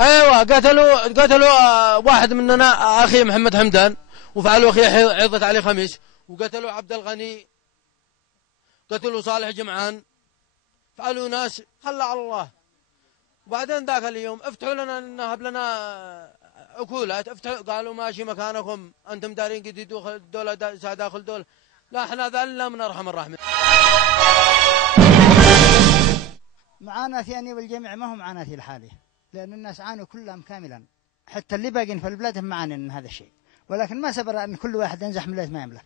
ايوه قتلوا واحد مننا اخي محمد حمدان، وفعلوا اخي عضة علي خميس، وقتلوا عبد الغني، قتلوا صالح جمعان، فعلوا ناس خلى على الله. وبعدين ذاك اليوم افتحوا لنا، نهب لنا عقولات، افتحوا قالوا ماشي مكانكم، انتم دارين قد دولة داخل دولة. لا احنا ذلنا من ارحم الراحمين. معاناتي يعني والجميع ما هو معاناتي الحالية، لأن الناس عانوا كلهم كاملا، حتى اللي باقين في البلاد هم معانين من هذا الشيء، ولكن ما صبر أن كل واحد ينزح من ما يملك.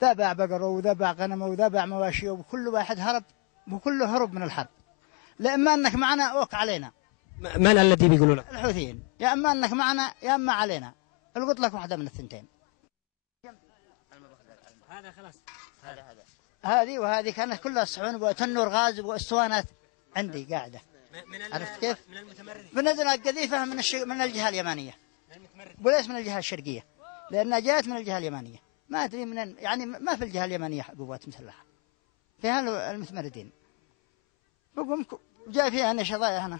ذا باع بقره وذا باع غنمه وذا باع مواشيه، وكل واحد هرب، وكله هرب من الحرب. لا إما أنك معنا أوك علينا. من الذي بيقولوا لك؟ الحوثيين. يا إما أنك معنا يا إما علينا، القط لك واحدة من الثنتين. هذا خلاص. هذه وهذه كانت كلها الصحون وتنور غاز واسطوانات عندي قاعدة. عرفت كيف؟ من المتمردين. بنزل القذيفة من الجهة اليمانية. وليس من الجهة الشرقية، لأنها جاءت من الجهة اليمانية. ما أدري من يعني ما في الجهة اليمانية قوات مسلحة. فيها المتمردين. بقوم جاي فيها أنا شظايا هنا.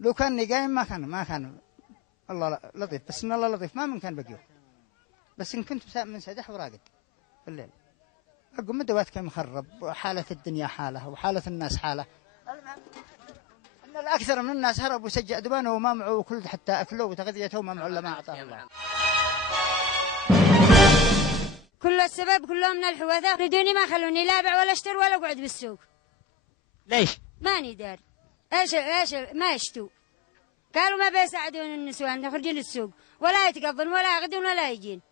لو كانني قايم ما كان الله لطيف، بس إن الله لطيف ما من كان بقيه. بس إن كنت منسدح وراقد في الليل. أقوم الدوات كان مخرب، وحالة الدنيا حالة وحالة الناس حالة. أن الأكثر من الناس هربوا وسجأ دبانه وما معه، وكل حتى أكلوه وتغذيته وما معه إلا ما أعطاه الله. كل السبب كلهم من الحوثة، ردوني ما خلوني لا أبيع ولا أشتري ولا أقعد بالسوق. ليش؟ ماني دار. إيش ما يشتوا. قالوا ما بيساعدون النسوان يخرجون السوق، ولا يتقضون ولا يغدون ولا يجين.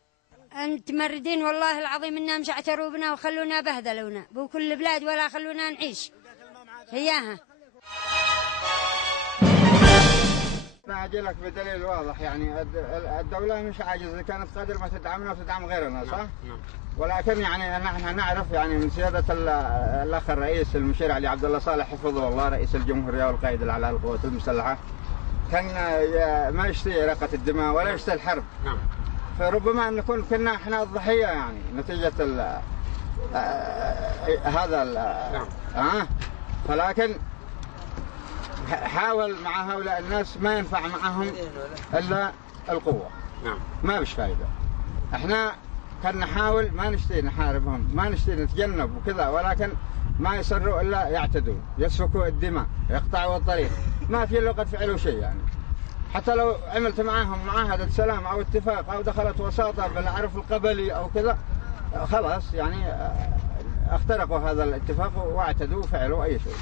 متمردين والله العظيم إنهم شعتروا بنا وخلونا بهذلونا بكل بلاد ولا خلونا نعيش. هياها. أنا أجي لك بدليل واضح، يعني الدولة مش عاجزة، كانت قادرة ما تدعمنا وتدعم غيرنا، صح؟ نعم. ولكن يعني نحن نعرف يعني من سيادة الأخ الرئيس المشير علي عبد الله صالح حفظه الله رئيس الجمهورية والقائد الأعلى للقوات المسلحة، كان ما يشتهي إراقة الدماء ولا يشتهي الحرب. نعم. فربما أن نكون كنا احنا الضحية يعني نتيجة هذا نعم. فلكن حاول مع هؤلاء الناس ما ينفع معهم إلا القوة. نعم. ما بش فايدة. احنا كنا نحاول ما نشتي نحاربهم، ما نشتي نتجنب وكذا، ولكن ما يصروا إلا يعتدوا، يسفكوا الدماء، يقطعوا الطريق، ما في إلا قد فعلوا شيء يعني. حتى لو عملت معهم معاهدة سلام أو اتفاق أو دخلت وساطة بالعرف القبلي أو كذا، خلاص يعني اخترقوا هذا الاتفاق واعتدوا وفعلوا أي شيء.